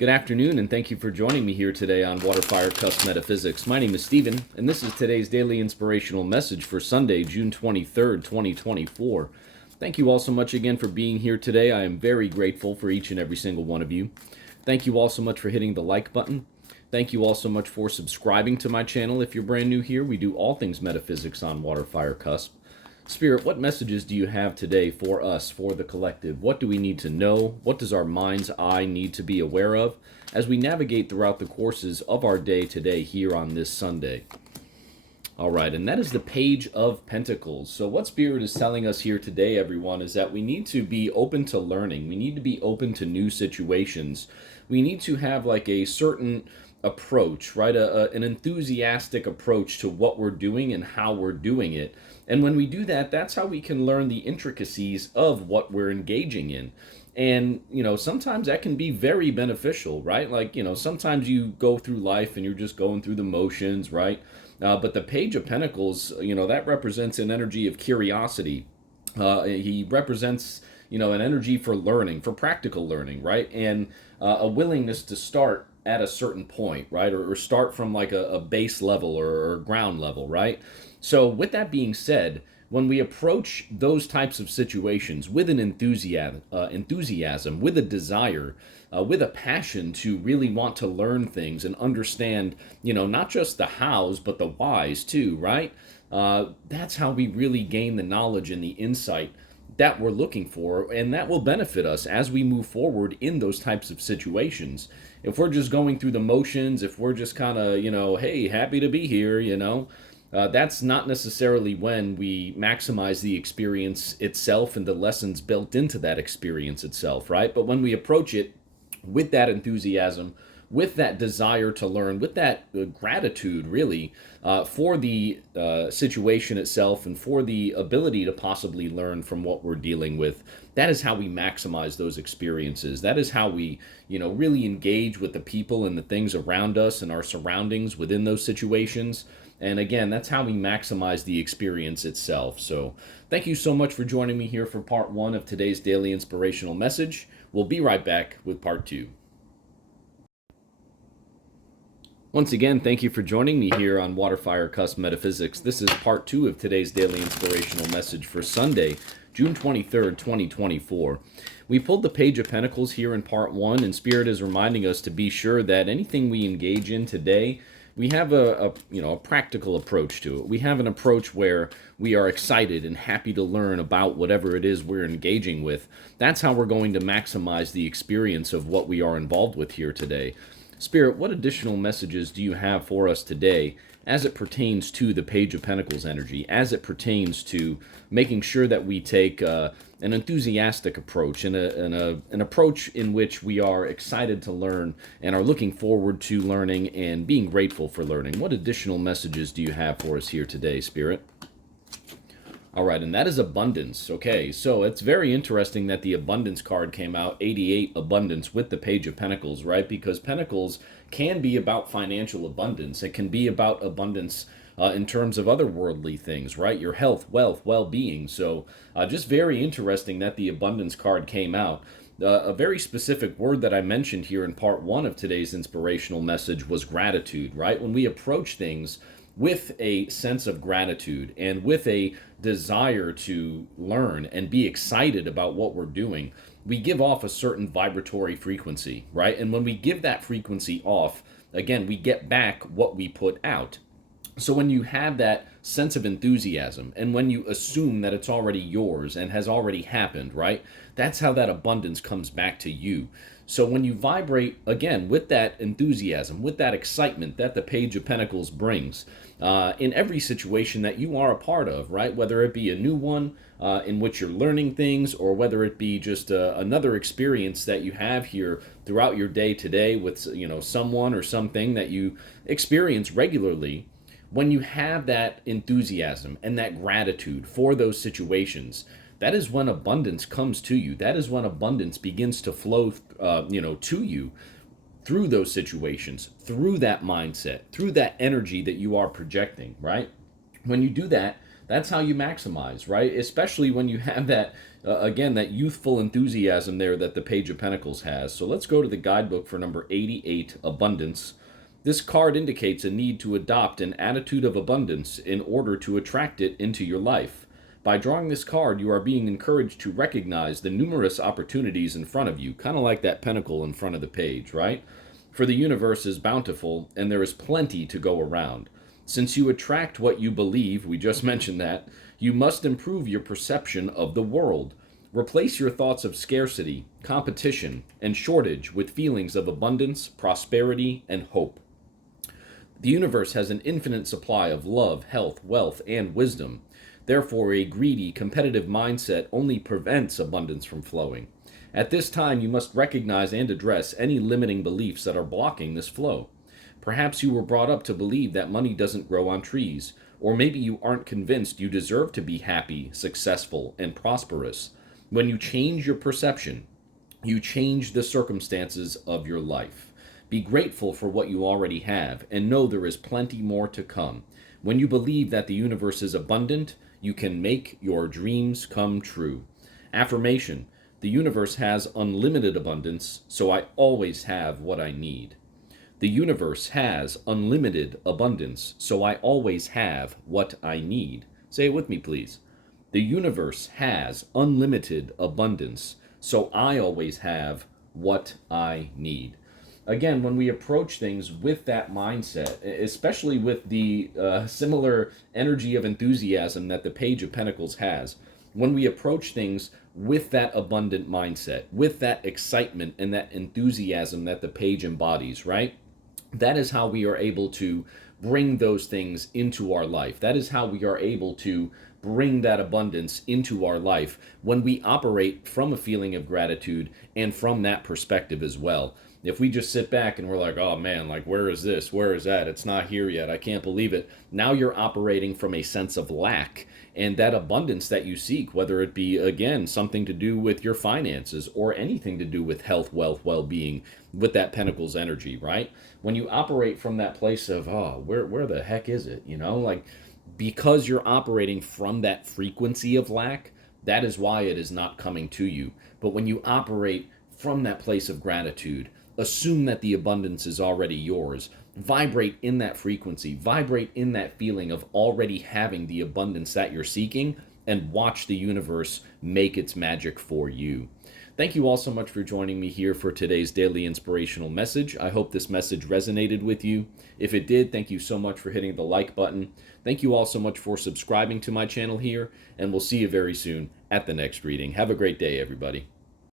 Good afternoon, and thank you for joining me here today on WaterFireCusp Metaphysics. My name is Stephen, and this is today's daily inspirational message for Sunday, June 23rd, 2024. Thank you all so much again for being here today. I am very grateful for each and every single one of you. Thank you all so much for hitting the like button. Thank you all so much for subscribing to my channel. If you're brand new here, we do all things metaphysics on WaterFireCusp. Spirit, what messages do you have today for us, for the collective? What do we need to know? What does our mind's eye need to be aware of as we navigate throughout the courses of our day today here on this Sunday? All right, and that is the Page of Pentacles. So what Spirit is telling us here today, everyone, is that we need to be open to learning. We need to be open to new situations. We need to have like a certain approach, right? An enthusiastic approach to what we're doing and how we're doing it. And when we do that, that's how we can learn the intricacies of what we're engaging in. And, sometimes that can be very beneficial, right? Like, sometimes you go through life and you're just going through the motions, right? But the Page of Pentacles, that represents an energy of curiosity. He represents, an energy for learning, for practical learning, right? And a willingness to start at a certain point, right? Or start from like a base level or ground level, right? So with that being said, when we approach those types of situations with an enthusiasm, with a desire, with a passion to really want to learn things and understand, not just the hows, but the whys too, right? That's how we really gain the knowledge and the insight that we're looking for, and that will benefit us as we move forward in those types of situations. If we're just going through the motions, if we're just kind of, hey, happy to be here, that's not necessarily when we maximize the experience itself and the lessons built into that experience itself, right? But when we approach it with that enthusiasm, with that desire to learn, with that gratitude, really, for the situation itself and for the ability to possibly learn from what we're dealing with, that is how we maximize those experiences. That is how we, really engage with the people and the things around us and our surroundings within those situations. And again, that's how we maximize the experience itself. So thank you so much for joining me here for part one of today's daily inspirational message. We'll be right back with part two. Once again, thank you for joining me here on WaterFireCusp Metaphysics. This is part two of today's daily inspirational message for Sunday, June 23rd, 2024. We pulled the Page of Pentacles here in part one, and Spirit is reminding us to be sure that anything we engage in today, we have a practical approach to it. We have an approach where we are excited and happy to learn about whatever it is we're engaging with. That's how we're going to maximize the experience of what we are involved with here today. Spirit, what additional messages do you have for us today as it pertains to the Page of Pentacles energy, as it pertains to making sure that we take an enthusiastic approach and an approach in which we are excited to learn and are looking forward to learning and being grateful for learning? What additional messages do you have for us here today, Spirit? All right, and that is abundance. Okay, so it's very interesting that the abundance card came out, 88 abundance with the Page of Pentacles, right? Because Pentacles can be about financial abundance. It can be about abundance in terms of other worldly things, right? Your health, wealth, well-being. So just very interesting that the abundance card came out. A very specific word that I mentioned here in part one of today's inspirational message was gratitude, right? When we approach things with a sense of gratitude and with a desire to learn and be excited about what we're doing, we give off a certain vibratory frequency, right? And when we give that frequency off, again, we get back what we put out. So when you have that sense of enthusiasm and when you assume that it's already yours and has already happened, right? That's how that abundance comes back to you. So when you vibrate, again, with that enthusiasm, with that excitement that the Page of Pentacles brings in every situation that you are a part of, right? Whether it be a new one in which you're learning things, or whether it be just another experience that you have here throughout your day today with, someone or something that you experience regularly. When you have that enthusiasm and that gratitude for those situations, that is when abundance comes to you. That is when abundance begins to flow, to you through those situations, through that mindset, through that energy that you are projecting, right? When you do that, that's how you maximize, right? Especially when you have that, Again, that youthful enthusiasm there that the Page of Pentacles has. So let's go to the guidebook for number 88, Abundance. This card indicates a need to adopt an attitude of abundance in order to attract it into your life. By drawing this card, you are being encouraged to recognize the numerous opportunities in front of you, kind of like that pentacle in front of the page, right? For the universe is bountiful, and there is plenty to go around. Since you attract what you believe, we just mentioned that, you must improve your perception of the world. Replace your thoughts of scarcity, competition, and shortage with feelings of abundance, prosperity, and hope. The universe has an infinite supply of love, health, wealth, and wisdom. Therefore, a greedy, competitive mindset only prevents abundance from flowing. At this time, you must recognize and address any limiting beliefs that are blocking this flow. Perhaps you were brought up to believe that money doesn't grow on trees, or maybe you aren't convinced you deserve to be happy, successful, and prosperous. When you change your perception, you change the circumstances of your life. Be grateful for what you already have, and know there is plenty more to come. When you believe that the universe is abundant, you can make your dreams come true. Affirmation: the universe has unlimited abundance, so I always have what I need. The universe has unlimited abundance, so I always have what I need. Say it with me, please. The universe has unlimited abundance, so I always have what I need. Again, when we approach things with that mindset, especially with the similar energy of enthusiasm that the Page of Pentacles has, when we approach things with that abundant mindset, with that excitement and that enthusiasm that the page embodies, right? That is how we are able to bring those things into our life. That is how we are able to bring that abundance into our life when we operate from a feeling of gratitude and from that perspective as well. If we just sit back and we're like, oh man, like where is this? Where is that? It's not here yet. I can't believe it. Now you're operating from a sense of lack. And that abundance that you seek, whether it be, again, something to do with your finances or anything to do with health, wealth, well-being, with that Pentacles energy, right? When you operate from that place of, oh, where the heck is it? You know, like, because you're operating from that frequency of lack, that is why it is not coming to you. But when you operate from that place of gratitude, assume that the abundance is already yours. Vibrate in that frequency. Vibrate in that feeling of already having the abundance that you're seeking, and watch the universe make its magic for you. Thank you all so much for joining me here for today's daily inspirational message. I hope this message resonated with you. If it did, thank you so much for hitting the like button. Thank you all so much for subscribing to my channel here, and we'll see you very soon at the next reading. Have a great day, everybody.